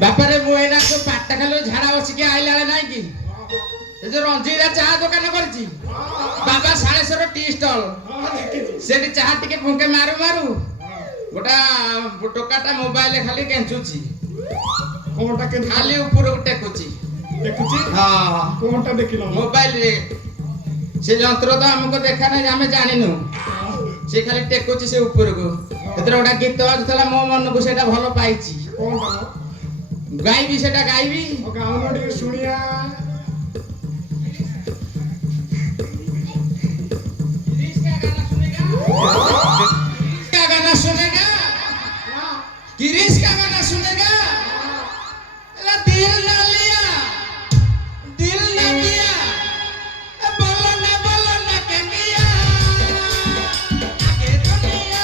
बापारे मुएना को पाटा खालो झाड़ा बसिके आइला नाही कि ए जो रंजीरा चाहा दुकान करछि बाबा 150 टी स्टॉल सेठी चाहा टिके फुंके मारू मारू गोटा टोकाटा मोबाइल खाली केंचुछि कोनटा के खाली ऊपर टेकुछि हां कोनटा देखिलो मोबाइल रे से यंत्र तो हमको देखा नहीं हमें जानिनु से खाली टेकुछि से ऊपर को एतरा गोटा गीत बाजुतला मो मन को सेटा भलो पाइछि कोनटा गाइबी सेटा गाइबी गाउनो टिके सुनिया क्या गाना सुनेगा गिरीश का गाना सुनेगा अरे दिल ना लिया दिल ना दिया बोलो ना क्या किया आगे दुनिया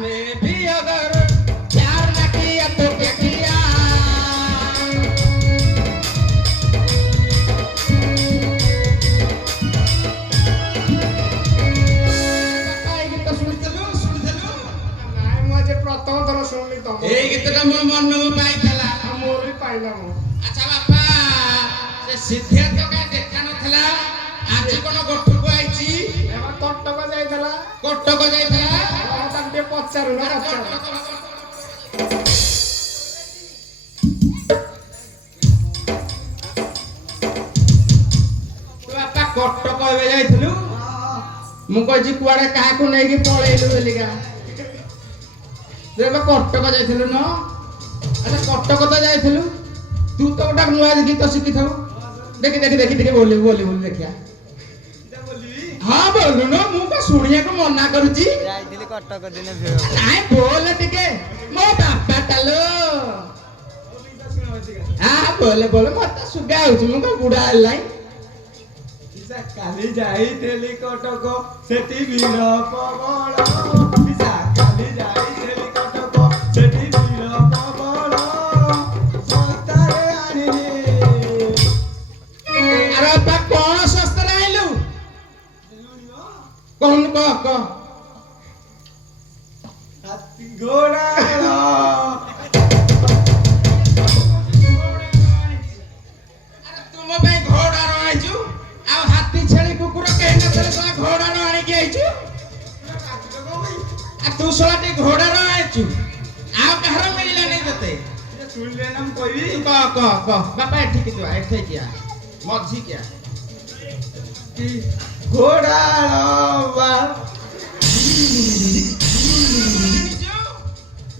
में भी अगर प्यार ना किया तो क्या किया सिद्धार्थ का देखा नथला आज कोन गोठु को आइची एमा कटक जाइथला तांटे पचारू ना बापा कटक एबे जाइथलु मु कहजी कुआडे काहा को नेकी पळेइलु बेलिका रे बा कटक जाइथलु न अच्छा कटक तो जाइथलु तू तो गोटा नुआ गीत शिखिथौ देखी बोली देखिया हाँ बोलू न मु को सुनिया को मना करूची जाइथिली कटक दिने भेव नाइ बोल टिके मो बापा टालो हां बोले मत सुगा होची मु को बुढ़ा हलाई काली जाइथिली कटक सेठी भीड़ पबड़ पिसा काली जाइथिली कटक सेठी भीड़ पबड़ सतारे आनिले अरे बा कौन सस्ता आइलु कौन को हाथी घोड़ा अरे तुम भाई घोड़ा रो आइछु आ हाथी छेली कुकुर के न चले सा घोड़ा रो आनी के आइछु आ तू सोलाटी घोड़ा रो आइछु आ कहर मिलला नहीं देते सुन ले नाम कोई क बापा एठी की तो एठी किया मझी क्या घोड़ा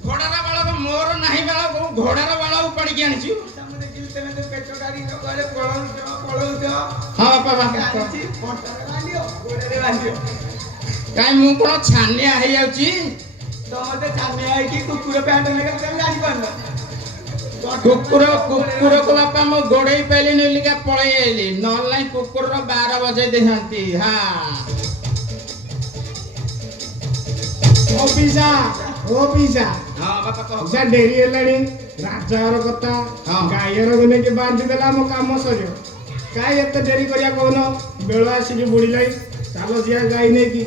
घोड़ा बाला मोर नाही बाला घोड़ा बाला पड़ के आनिछु हमरे गिलते में तो पेटो गाड़ी न करे पळौ हां बाबा घोड़ा रे बांधियो काई मु कोन छानिया हे जाउची तो मते छानिया है कि कुकुर पैंट लेके चल जानी पड़ना कुकुर को बापा मो गोड़े पहले निलिका पळे आइली नल नाही कुकुर रो 12 बजे देहांती हां ओपिसा हां बापा कह जा डेरी हेलानी राजार कथा गायर गुने के बांधी देला मो काम सजो काई एते डेरी करिया कोन बेळ आसी के बुडी लाई चालो जिया गाई नै की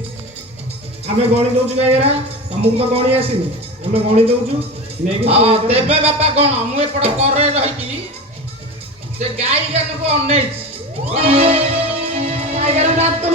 हमें गणी दउछु गायरा हमहु तो गणी आसीनी हमें गणी दउछु नै की हां तेबे बापा कोन मु एपड करे रही की से गाई जन को अनेच गायर रात तो